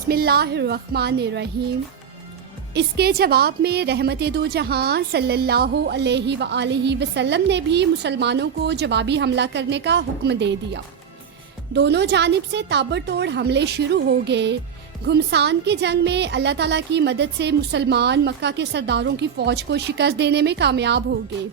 بسم اللہ الرحمن الرحیم۔ اس کے جواب میں رحمت دو جہاں صلی اللہ علیہ وآلہ وسلم نے بھی مسلمانوں کو جوابی حملہ کرنے کا حکم دے دیا۔ دونوں جانب سے تابڑتوڑ حملے شروع ہو گئے۔ گھمسان کی جنگ میں اللہ تعالیٰ کی مدد سے مسلمان مکہ کے سرداروں کی فوج کو شکست دینے میں کامیاب ہو گئے۔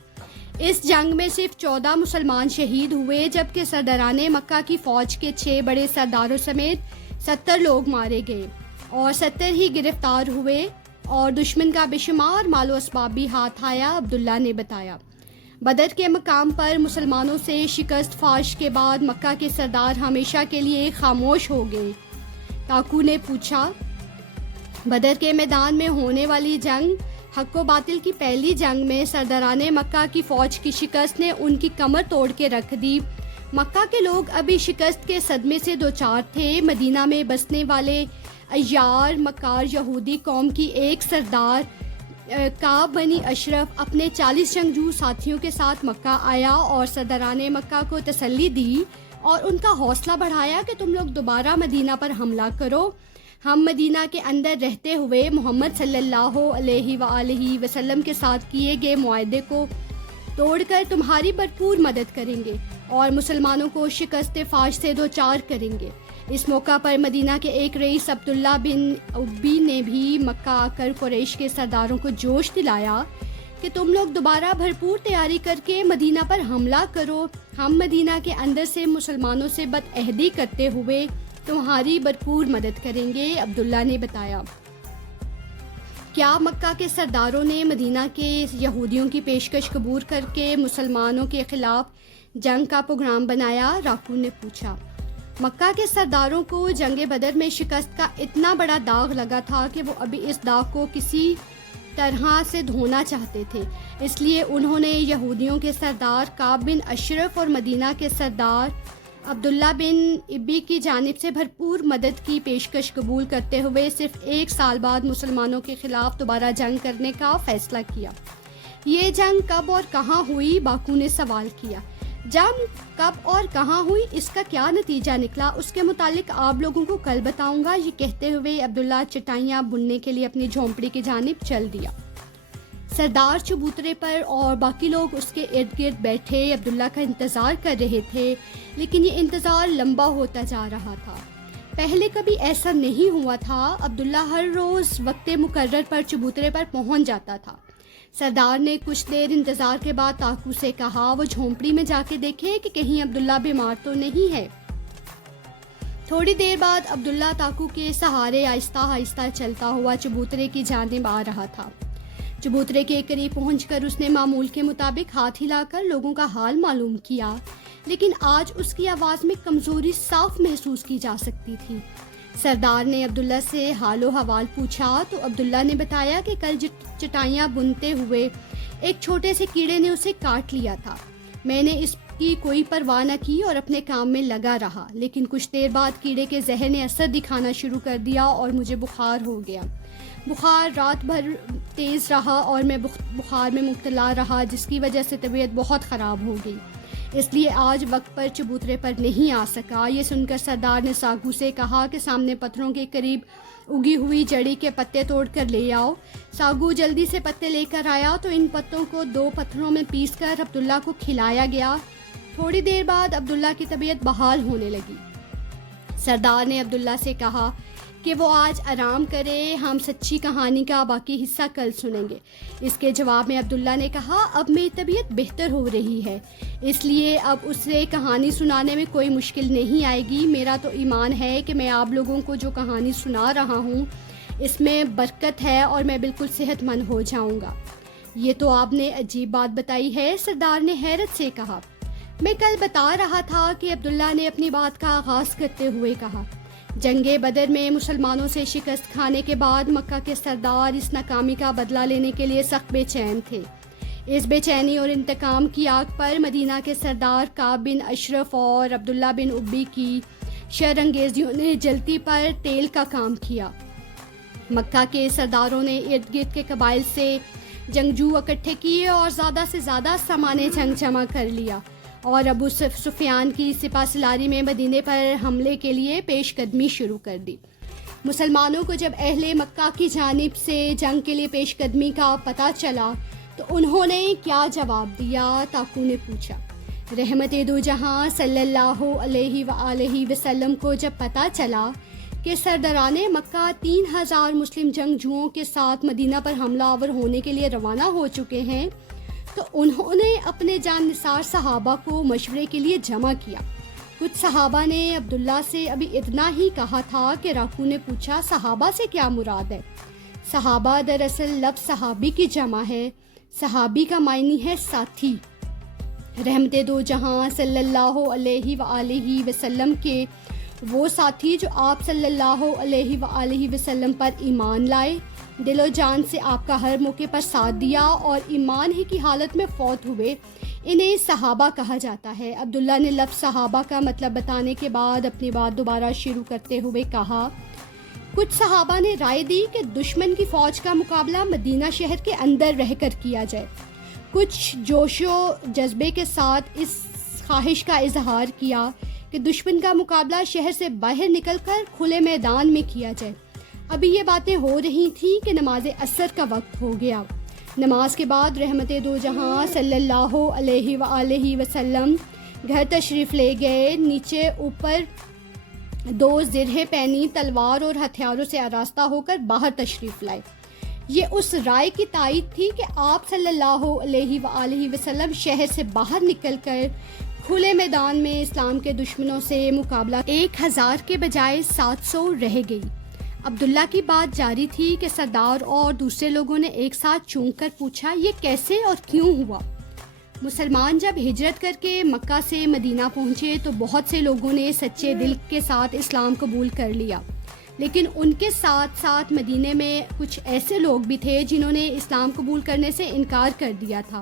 اس جنگ میں صرف 14 مسلمان شہید ہوئے، جبکہ سرداران مکہ کی فوج کے 6 بڑے سرداروں سمیت 70 لوگ مارے گئے اور 70 ہی گرفتار ہوئے اور دشمن کا بے شمار مال و اسباب بھی ہاتھ آیا، عبداللہ نے بتایا۔ بدر کے مقام پر مسلمانوں سے شکست فاش کے بعد مکہ کے سردار ہمیشہ کے لیے خاموش ہو گئے۔ تاکو نے پوچھا، بدر کے میدان میں ہونے والی جنگ حق و باطل کی پہلی جنگ میں سرداران مکہ کی فوج کی شکست نے ان کی کمر توڑ کے رکھ دی۔ مکہ کے لوگ ابھی شکست کے صدمے سے دوچار تھے۔ مدینہ میں بسنے والے ایار مکار یہودی قوم کی ایک سردار کعب بنی اشرف اپنے 40 جنگجو ساتھیوں کے ساتھ مکہ آیا اور سرداران مکہ کو تسلی دی اور ان کا حوصلہ بڑھایا کہ تم لوگ دوبارہ مدینہ پر حملہ کرو۔ ہم مدینہ کے اندر رہتے ہوئے محمد صلی اللہ علیہ وآلہ وسلم کے ساتھ کیے گئے معاہدے کو توڑ کر تمہاری بھرپور مدد کریں گے اور مسلمانوں کو شکست فاش سے دوچار کریں گے۔ اس موقع پر مدینہ کے ایک رئیس عبداللہ بن ابی نے بھی مکہ آ کر قریش کے سرداروں کو جوش دلایا کہ تم لوگ دوبارہ بھرپور تیاری کر کے مدینہ پر حملہ کرو، ہم مدینہ کے اندر سے مسلمانوں سے بدعہدی کرتے ہوئے تمہاری بھرپور مدد کریں گے، عبداللہ نے بتایا۔ کیا مکہ کے سرداروں نے مدینہ کے یہودیوں کی پیشکش قبول کر کے مسلمانوں کے خلاف جنگ کا پروگرام بنایا؟ راکون نے پوچھا۔ مکہ کے سرداروں کو جنگ بدر میں شکست کا اتنا بڑا داغ لگا تھا کہ وہ ابھی اس داغ کو کسی طرح سے دھونا چاہتے تھے، اس لیے انہوں نے یہودیوں کے سردار کعب بن اشرف اور مدینہ کے سردار عبداللہ بن ابی کی جانب سے بھرپور مدد کی پیشکش قبول کرتے ہوئے صرف 1 سال بعد مسلمانوں کے خلاف دوبارہ جنگ کرنے کا فیصلہ کیا۔ یہ جنگ کب اور کہاں ہوئی؟ باکو نے سوال کیا۔ جنگ کب اور کہاں ہوئی، اس کا کیا نتیجہ نکلا، اس کے متعلق آپ لوگوں کو کل بتاؤں گا، یہ کہتے ہوئے عبداللہ چٹائیاں بننے کے لیے اپنی جھونپڑی کی جانب چل دیا۔ سردار چبوترے پر اور باقی لوگ اس کے ارد گرد بیٹھے عبداللہ کا انتظار کر رہے تھے، لیکن یہ انتظار لمبا ہوتا جا رہا تھا۔ پہلے کبھی ایسا نہیں ہوا تھا۔ عبداللہ ہر روز وقت مقرر پر چبوترے پر پہنچ جاتا تھا۔ سردار نے کچھ دیر انتظار کے بعد تاکو سے کہا وہ جھونپڑی میں جا کے دیکھے کہ کہیں عبداللہ بیمار تو نہیں ہے۔ تھوڑی دیر بعد عبداللہ تاکو کے سہارے آہستہ آہستہ چلتا ہوا چبوترے کی جانب آ رہا تھا۔ چبوترے کے قریب پہنچ کر اس نے معمول کے مطابق ہاتھ ہلا کر لوگوں کا حال معلوم کیا، لیکن آج اس کی آواز میں کمزوری صاف محسوس کی جا سکتی تھی۔ سردار نے عبداللہ سے حال و حوال پوچھا تو عبداللہ نے بتایا کہ کل چٹائیاں بنتے ہوئے ایک چھوٹے سے کیڑے نے اسے کاٹ لیا تھا۔ میں نے اس کی کوئی پرواہ نہ کی اور اپنے کام میں لگا رہا، لیکن کچھ دیر بعد کیڑے کے زہر نے اثر دکھانا شروع کر دیا اور مجھے بخار ہو گیا۔ بخار رات بھر تیز رہا اور میں بخار میں مبتلا رہا، جس کی وجہ سے طبیعت بہت خراب ہو گئی، اس لیے آج وقت پر چبوترے پر نہیں آ سکا۔ یہ سن کر سردار نے ساگو سے کہا کہ سامنے پتھروں کے قریب اگی ہوئی جڑی کے پتے توڑ کر لے آؤ۔ ساگو جلدی سے پتے لے کر آیا تو ان پتوں کو 2 پتھروں میں پیس کر عبداللہ کو کھلایا گیا۔ تھوڑی دیر بعد عبداللہ کی طبیعت بحال ہونے لگی۔ سردار نے عبداللہ سے کہا کہ وہ آج آرام کرے، ہم سچی کہانی کا باقی حصہ کل سنیں گے۔ اس کے جواب میں عبداللہ نے کہا اب میری طبیعت بہتر ہو رہی ہے، اس لیے اب اسے کہانی سنانے میں کوئی مشکل نہیں آئے گی۔ میرا تو ایمان ہے کہ میں آپ لوگوں کو جو کہانی سنا رہا ہوں اس میں برکت ہے اور میں بالکل صحت مند ہو جاؤں گا۔ یہ تو آپ نے عجیب بات بتائی ہے، سردار نے حیرت سے کہا۔ میں کل بتا رہا تھا کہ عبداللہ نے اپنی بات کا آغاز کرتے ہوئے کہا، جنگ بدر میں مسلمانوں سے شکست کھانے کے بعد مکہ کے سردار اس ناکامی کا بدلہ لینے کے لیے سخت بے چین تھے۔ اس بے چینی اور انتقام کی آگ پر مدینہ کے سردار کعب بن اشرف اور عبداللہ بن ابی کی شر انگیزیوں نے جلتی پر تیل کا کام کیا۔ مکہ کے سرداروں نے ارد گرد کے قبائل سے جنگجو اکٹھے کیے اور زیادہ سے زیادہ سامان جنگ جمع کر لیا اور ابو سفیان کی سپہ سالاری میں مدینے پر حملے کے لیے پیش قدمی شروع کر دی۔ مسلمانوں کو جب اہل مکہ کی جانب سے جنگ کے لیے پیش قدمی کا پتہ چلا تو انہوں نے کیا جواب دیا؟ تاکو نے پوچھا۔ رحمت دو جہاں صلی اللہ علیہ وآلہ وسلم کو جب پتہ چلا کہ سرداران مکہ 3000 مسلم جنگجوؤں کے ساتھ مدینہ پر حملہ آور ہونے کے لیے روانہ ہو چکے ہیں تو انہوں نے اپنے جان نثار صحابہ کو مشورے کے لیے جمع کیا۔ کچھ صحابہ نے عبداللہ سے ابھی اتنا ہی کہا تھا کہ راکو نے پوچھا صحابہ سے کیا مراد ہے؟ صحابہ دراصل لفظ صحابی کی جمع ہے۔ صحابی کا معنی ہے ساتھی۔ رحمت دو جہاں صلی اللہ علیہ وآلہ وسلم کے وہ ساتھی جو آپ صلی اللہ علیہ وآلہ وسلم پر ایمان لائے، دل و جان سے آپ کا ہر موقع پر ساتھ دیا اور ایمان ہی کی حالت میں فوت ہوئے، انہیں صحابہ کہا جاتا ہے۔ عبداللہ نے لفظ صحابہ کا مطلب بتانے کے بعد اپنی بات دوبارہ شروع کرتے ہوئے کہا، کچھ صحابہ نے رائے دی کہ دشمن کی فوج کا مقابلہ مدینہ شہر کے اندر رہ کر کیا جائے۔ کچھ جوش و جذبے کے ساتھ اس خواہش کا اظہار کیا کہ دشمن کا مقابلہ شہر سے باہر نکل کر کھلے میدان میں کیا جائے۔ ابھی یہ باتیں ہو رہی تھیں کہ نماز عصر کا وقت ہو گیا۔ نماز کے بعد رحمت دو جہاں صلی اللہ علیہ وآلہ وسلم گھر تشریف لے گئے۔ نیچے اوپر 2 زرہیں پہنی تلوار اور ہتھیاروں سے آراستہ ہو کر باہر تشریف لائے۔ یہ اس رائے کی تائید تھی کہ آپ صلی اللہ علیہ وآلہ وسلم شہر سے باہر نکل کر کھلے میدان میں اسلام کے دشمنوں سے مقابلہ 1000 کے بجائے 700 رہ گئی۔ عبداللہ کی بات جاری تھی کہ سردار اور دوسرے لوگوں نے ایک ساتھ چونک کر پوچھا، یہ کیسے اور کیوں ہوا؟ مسلمان جب ہجرت کر کے مکہ سے مدینہ پہنچے تو بہت سے لوگوں نے سچے دل کے ساتھ اسلام قبول کر لیا، لیکن ان کے ساتھ ساتھ مدینے میں کچھ ایسے لوگ بھی تھے جنہوں نے اسلام قبول کرنے سے انکار کر دیا تھا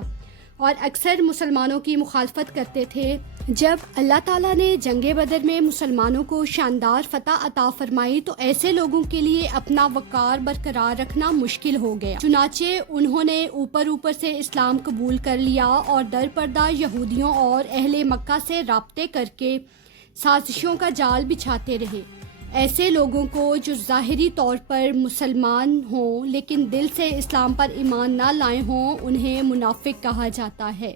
اور اکثر مسلمانوں کی مخالفت کرتے تھے۔ جب اللہ تعالیٰ نے جنگ بدر میں مسلمانوں کو شاندار فتح عطا فرمائی تو ایسے لوگوں کے لیے اپنا وقار برقرار رکھنا مشکل ہو گیا، چنانچہ انہوں نے اوپر سے اسلام قبول کر لیا اور در پردہ یہودیوں اور اہل مکہ سے رابطے کر کے سازشوں کا جال بچھاتے رہے۔ ایسے لوگوں کو جو ظاہری طور پر مسلمان ہوں لیکن دل سے اسلام پر ایمان نہ لائے ہوں، انہیں منافق کہا جاتا ہے۔